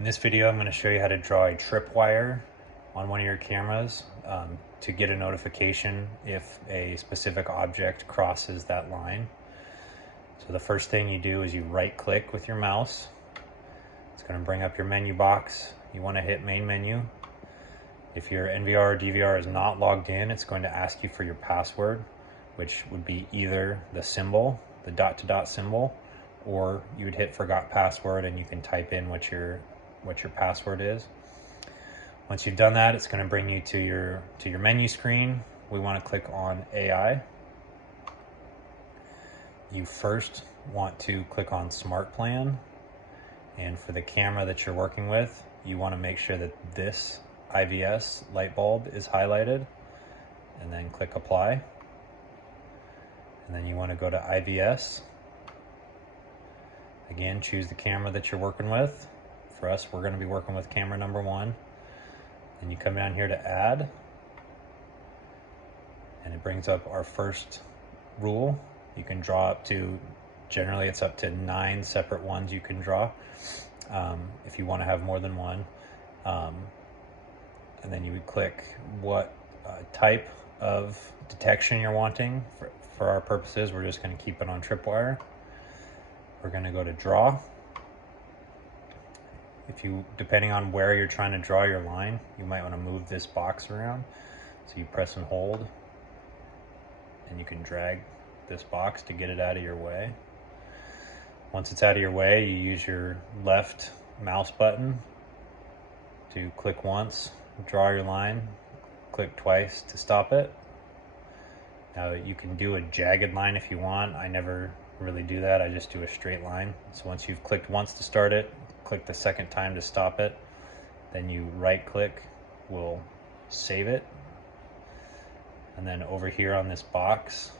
In this video, I'm going to show you how to draw a tripwire on one of your cameras to get a notification if a specific object crosses that line. So the first thing you do is you right click with your mouse. It's going to bring up your menu box. You want to hit main menu. If your NVR or DVR is not logged in, it's going to ask you for your password, which would be either the symbol, the dot to dot symbol, or you would hit forgot password and you can type in what your password is. Once you've done that, it's going to bring you to your menu screen. We want to click on AI. You first want to click on Smart Plan, and for the camera that you're working with, you want to make sure that this IVS light bulb is highlighted, and then click Apply. And then you want to go to IVS. Again, choose the camera that you're working with. For us, we're going to be working with camera number 1. And you come down here to Add, and it brings up our first rule. You can draw up to, generally it's up to 9 separate ones you can draw if you want to have more than one. And then you would click what type of detection you're wanting. For our purposes, we're just going to keep it on tripwire. We're going to go to Draw. Depending on where you're trying to draw your line, you might want to move this box around. So you press and hold, and you can drag this box to get it out of your way. Once it's out of your way, you use your left mouse button to click once, draw your line, click twice to stop it. Now you can do a jagged line if you want. I never really do that. I just do a straight line. So once you've clicked once to start it, click the second time to stop it, then you right click, will save it. And then over here on this box,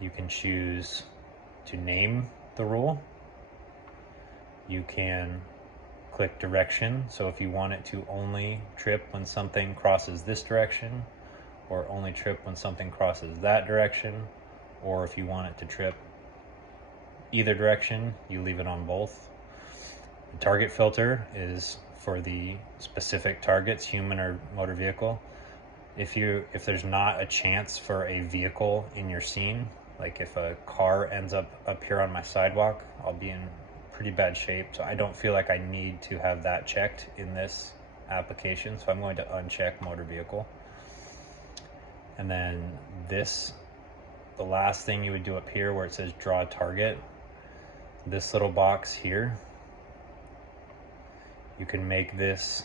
you can choose to name the rule. You can click direction. So if you want it to only trip when something crosses this direction, or only trip when something crosses that direction, or if you want it to trip either direction, you leave it on both. The target filter is for the specific targets, human or motor vehicle. If there's not a chance for a vehicle in your scene, like if a car ends up here on my sidewalk, I'll be in pretty bad shape. So I don't feel like I need to have that checked in this application. So I'm going to uncheck motor vehicle. And then the last thing you would do up here where it says draw target, this little box here, you can make this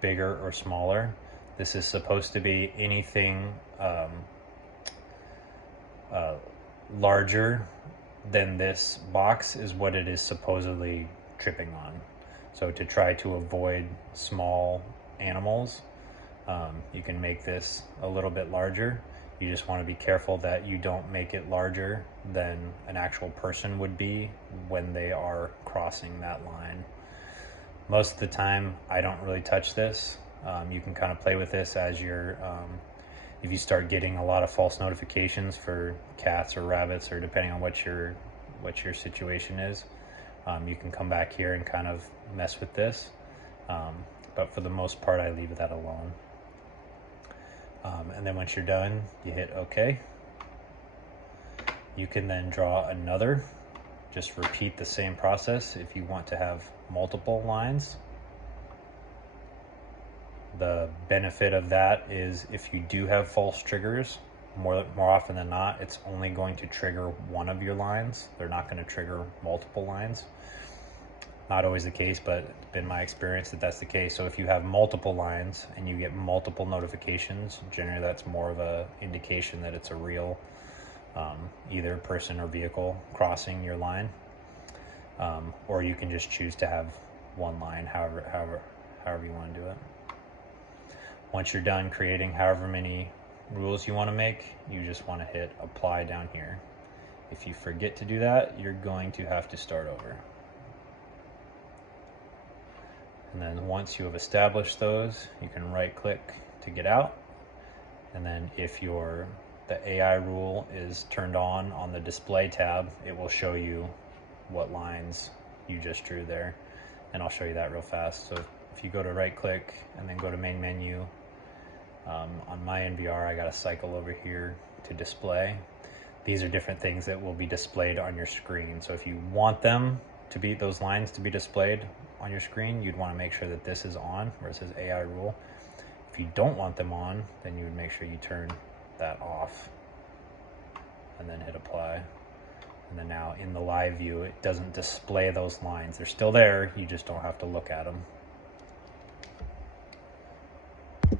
bigger or smaller. This is supposed to be anything larger than this box is what it is supposedly tripping on. So to try to avoid small animals, you can make this a little bit larger. You just want to be careful that you don't make it larger than an actual person would be when they are crossing that line. Most of the time, I don't really touch this. You can kind of play with this as if you start getting a lot of false notifications for cats or rabbits, or depending on what your situation is, you can come back here and kind of mess with this. But for the most part, I leave that alone. And then once you're done, you hit OK. You can then draw another. Just repeat the same process if you want to have multiple lines. The benefit of that is if you do have false triggers, more often than not, it's only going to trigger one of your lines. They're not going to trigger multiple lines. Not always the case, but it's been my experience that that's the case. So if you have multiple lines and you get multiple notifications, generally that's more of a indication that it's a real either person or vehicle crossing your line. Or you can just choose to have one line, however you want to do it. Once you're done creating however many rules you want to make, you just want to hit apply down here. If you forget to do that, you're going to have to start over. And then once you have established those, you can right click to get out. And then if the AI rule is turned on the display tab, it will show you what lines you just drew there. And I'll show you that real fast. So if you go to right click and then go to main menu, on my NVR, I got a cycle over here to display. These are different things that will be displayed on your screen. So if you want them to be, those lines to be displayed on your screen, you'd want to make sure that this is on, where it says AI rule. If you don't want them on, then you would make sure you turn that off and then hit apply. And then now in the live view, it doesn't display those lines. They're still there, you just don't have to look at them.